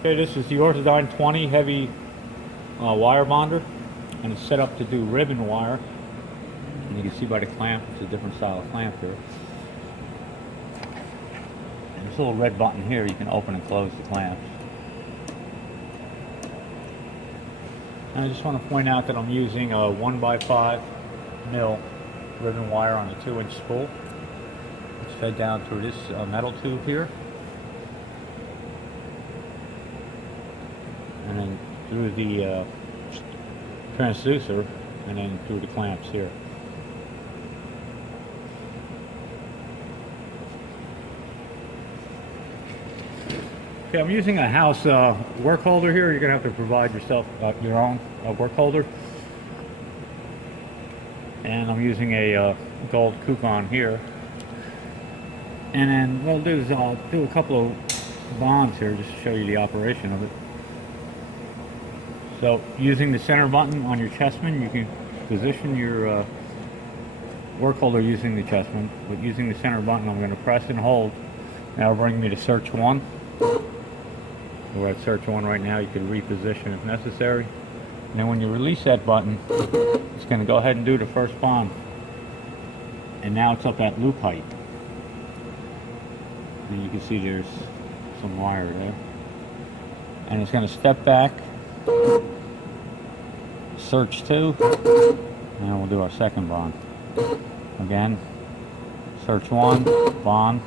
Okay, this is the Orthodyne 20 heavy wire bonder, and it's set up to do ribbon wire. And you can see by the clamp, it's a different style of clamp here. And this little red button here, you can open and close the clamps. And I just want to point out that I'm using a 1x5 mil ribbon wire on a 2-inch spool. It's fed down through this metal tube here, and then through the transducer, and then through the clamps here. Okay, I'm using a house work holder here. You're going to have to provide yourself your own work holder. And I'm using a gold coupon here. And then what I'll do is I'll do a couple of bonds here just to show you the operation of it. So using the center button on your chessman, you can position your work holder using the chessman. But using the center button, I'm going to press and hold. That'll bring me to search 1. We're at search 1 right now. You can reposition if necessary. And then when you release that button, it's going to go ahead and do the first bond. And now it's up at loop height. And you can see there's some wire there. And it's going to step back, search 2, and then we'll do our second bond. Again, search 1, bond,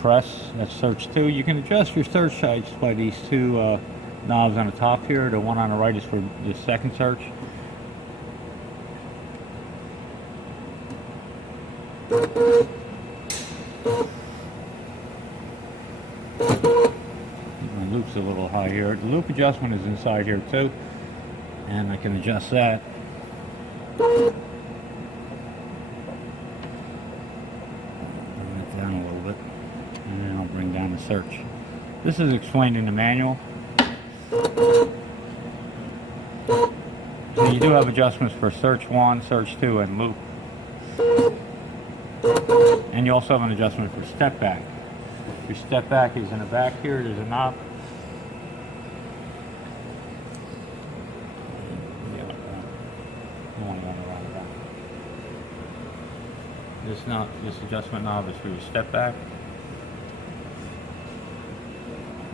press, that's search 2. You can adjust your search heights by these two knobs on the top here. The one on the right is for the second search. My loop's a little high here. The loop adjustment is inside here too, and I can adjust that. Bring it down a little bit, and then I'll bring down the search. This is explained in the manual. So you do have adjustments for search 1, search 2, and loop. And you also have an adjustment for step back. Your step back is in the back here. There's a knob. This adjustment knob is for your step back.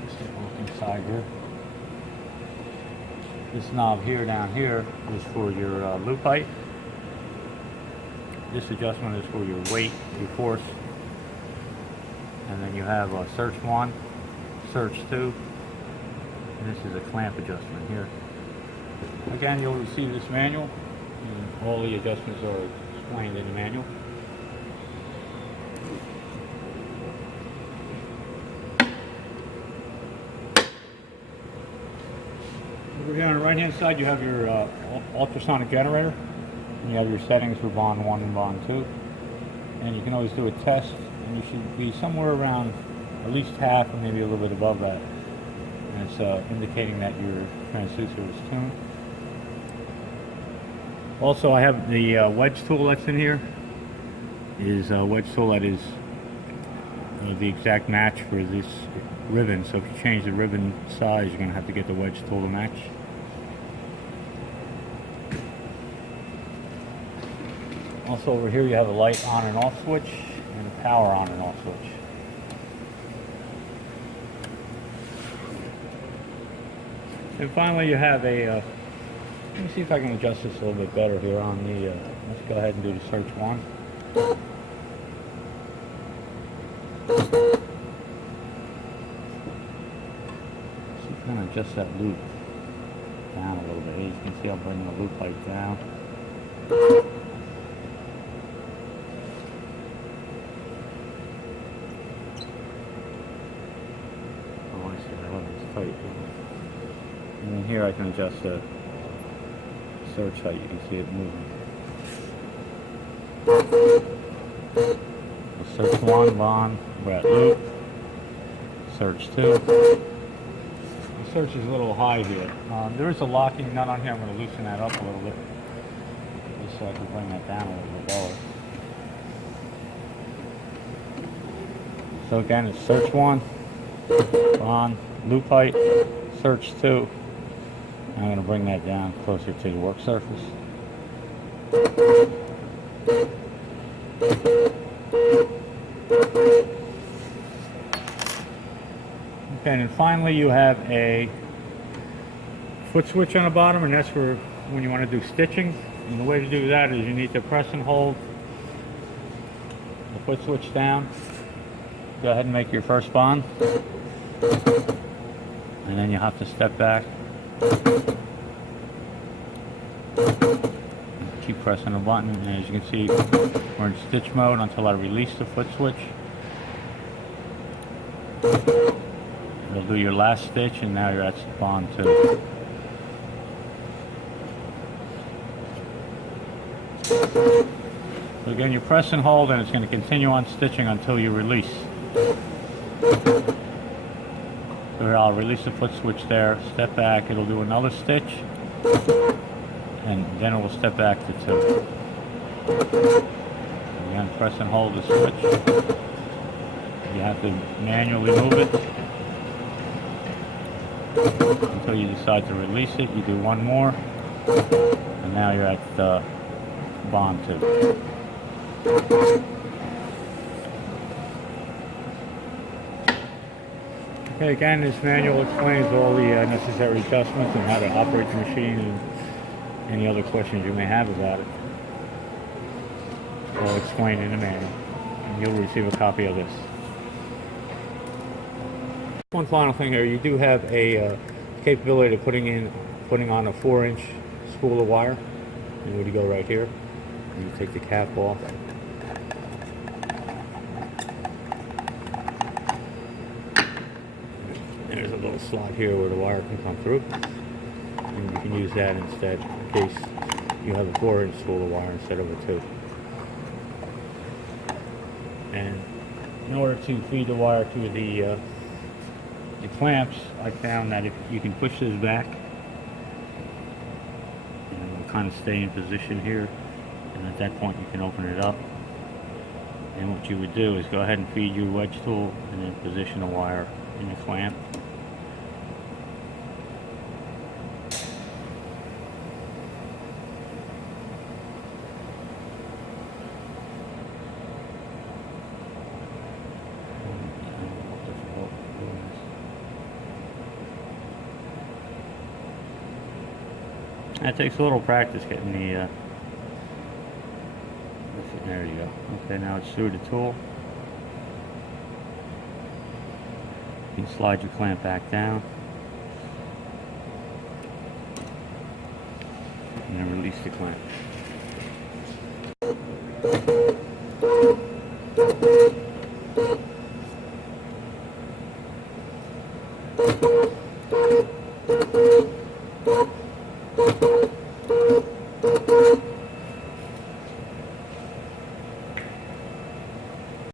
Let's take a look inside here. This knob here down here is for your loop height. This adjustment is for your weight, your force. And then you have search 1, search 2, and this is a clamp adjustment here. Again, you'll receive this manual, and all the adjustments are explained in the manual. Over here on the right hand side you have your ultrasonic generator, and you have your settings for bond 1 and bond 2, and you can always do a test. And you should be somewhere around at least half or maybe a little bit above that. And it's indicating that your transducer is tuned. Also, I have the wedge tool that's in here. Is a wedge tool that is the exact match for this ribbon. So if you change the ribbon size, you're going to have to get the wedge tool to match. Also over here you have a light on and off switch, and a power on and off switch. And finally you have a, let me see if I can adjust this a little bit better here on the, let's go ahead and do the search 1. So I'm going to adjust that loop down a little bit. As you can see, I'll bring the loop height down. And then here I can adjust the search height. You can see it moving. Search 1, bond, we're at loop. Search 2. The search is a little high here. There is a locking nut on here. I'm going to loosen that up a little bit, just so I can bring that down a little bit lower. So again, it's search 1, on, loop height, search 2. I'm going to bring that down closer to the work surface. Okay, and then finally you have a foot switch on the bottom, and that's for when you want to do stitching. And the way to do that is you need to press and hold the foot switch down. Go ahead and make your first bond. And then you have to step back. Keep pressing the button, and as you can see, we're in stitch mode until I release the foot switch. It'll do your last stitch, and now you're at bond 2. So again, you press and hold, and it's going to continue on stitching until you release. So here, I'll release the foot switch there, step back, it'll do another stitch, and then it will step back to 2. Again, press and hold the switch. You have to manually move it until you decide to release it. You do one more, and now you're at bond 2. Okay, again, this manual explains all the necessary adjustments and how to operate the machine and any other questions you may have about it. I'll explain in the manual, and you'll receive a copy of this. One final thing here, you do have a capability of putting on a 4-inch spool of wire. And would you go right here, and you take the cap off. There's a little slot here where the wire can come through, and you can use that instead in case you have a 4-inch spool of wire instead of a 2. And in order to feed the wire to the clamps, I found that if you can push this back, and it will kind of stay in position here, and at that point you can open it up. And what you would do is go ahead and feed your wedge tool and then position the wire in the clamp. That takes a little practice getting the there you go. Okay, now it's through the tool. You can slide your clamp back down and then release the clamp.